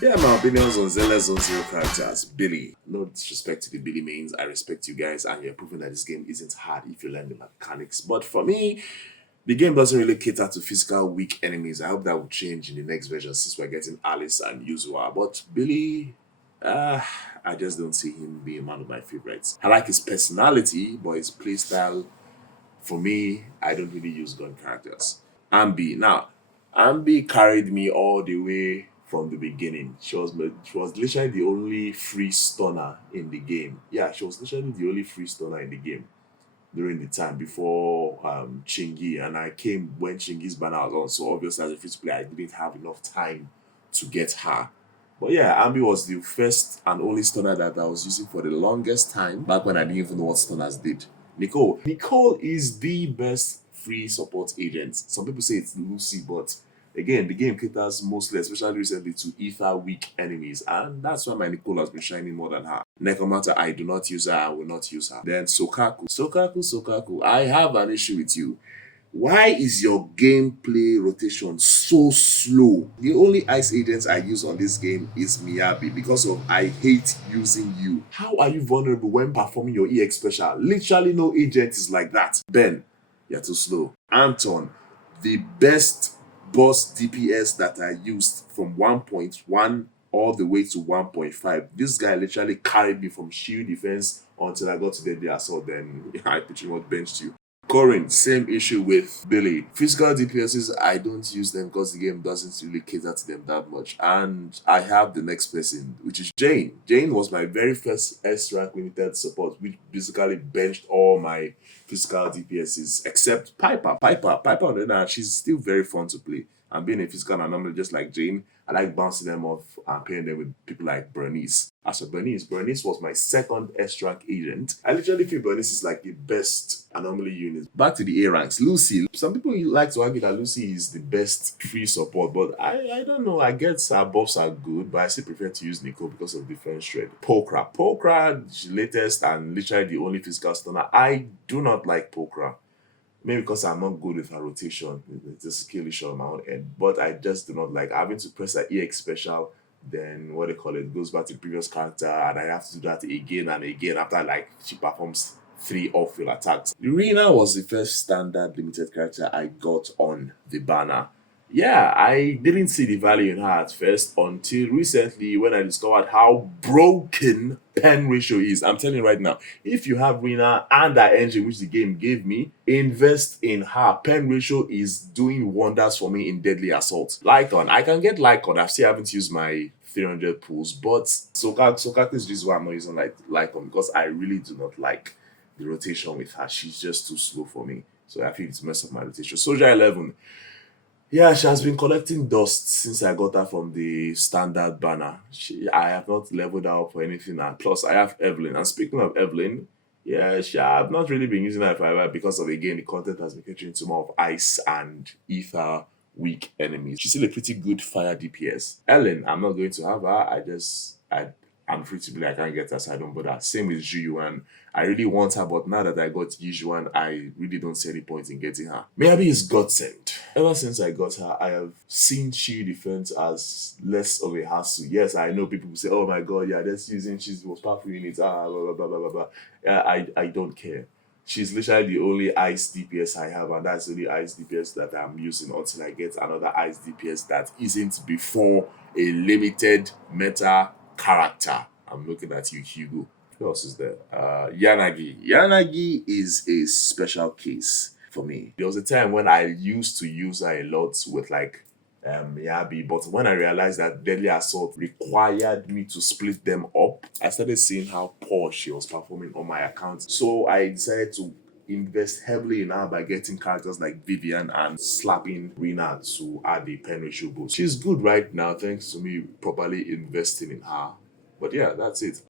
Yeah, my opinions on Zenless Zone Zero characters. Billy. No disrespect to the Billy mains. I respect you guys, and you're proving that this game isn't hard if you learn the mechanics. But for me, the game doesn't really cater to physical weak enemies. I hope that will change in the next version since we're getting Alice and Yuzua. But Billy, I just don't see him being one of my favorites. I like his personality, but his playstyle, for me, I don't really use gun characters. Ambi. Now, Ambi carried me all the way from the beginning. She was literally the only free stunner in the game. Yeah, she was literally the only free stunner in the game during the time before Chingy, and I came when Chingy's banner was on. So obviously, as a free to play, I didn't have enough time to get her. But yeah, Ambi was the first and only stunner that I was using for the longest time back when I didn't even know what stunners did. Nicole. Nicole is the best free support agent. Some people say it's Lucy, but again, the game caters mostly, especially recently, to ether weak enemies, and that's why my Nicole has been shining more than her. Nekomata, I do not use her, I will not use her. Then Sokaku. Sokaku, I have an issue with you. Why is your gameplay rotation so slow? The only ice agents I use on this game is Miyabi because of I hate using you. How are you vulnerable when performing your EX special? Literally no agent is like that. Ben, you're too slow. Anton, the best boss DPS that I used from 1.1 all the way to 1.5. This guy literally carried me from shield defense until I got to the assault. Then I pretty much benched you. Corin, same issue with Billy. Physical DPSs, I don't use them because the game doesn't really cater to them that much. And I have the next person, which is Jane. Jane was my very first S rank limited support, which basically benched all my physical DPSs except Piper. Piper, on the other hand, she's still very fun to play. And being a physical anomaly just like Jane, I like bouncing them off and playing them with people like Bernice. As for Bernice was my second S rank agent. I literally feel Bernice is like the best anomaly unit. Back to the A ranks. Lucy. Some people like to argue that Lucy is the best free support, but I don't know. I guess her buffs are good, but I still prefer to use Nico because of different thread. Pokra, the latest and literally the only physical stunner. I do not like Pokra. Maybe because I'm not good with her rotation. It's a skill issue on my own end. But I just do not like having to press an EX special, then what they call it goes back to the previous character, and I have to do that again and again after like she performs 3 off-field attacks. Rina was the first standard limited character I got on the banner. Yeah, I didn't see the value in her at first until recently when I discovered how broken pen ratio is. I'm telling you right now, if you have Rina and that engine which the game gave me, invest in her. Pen ratio is doing wonders for me in Deadly Assault. Lycon, I can get Lycon. I still haven't used my 300 pulls, but Sokaku is just why I'm not using Lycon because I really do not like the rotation with her. She's just too slow for me. So I feel it's messed up my rotation. Soldier 11. Yeah, she has been collecting dust since I got her from the standard banner. I have not leveled her up for anything. And plus, I have Evelyn. And speaking of Evelyn, yeah, I've not really been using her forever because of, again, the content has been catering to more of ice and ether weak enemies. She's still a pretty good fire DPS. Ellen, I'm not going to have her. I'm free to be like, I can't get her, so I don't bother. Same with Zhiyuan. I really want her, but now that I got Yizhuan, I really don't see any point in getting her. Miyabi is godsend. Ever since I got her, I have seen Chi defense as less of a hassle. Yes, I know people say, oh my god, yeah, that's using she's the most powerful unit, blah, blah, blah, blah, blah, blah. Yeah, I don't care. She's literally the only ice DPS I have, and that's the only ice DPS that I'm using until I get another ice DPS that isn't before a limited meta character. I'm looking at you, Hugo. Who else is there? Yanagi. Yanagi is a special case for me. There was a time when I used to use her a lot with like Miyabi, but when I realized that Deadly Assault required me to split them up, I started seeing how poor she was performing on my account. So I decided to invest heavily in her by getting characters like Vivian and slapping Rina to add the pen ratio boost. She's good right now thanks to me properly investing in her. But yeah, that's it.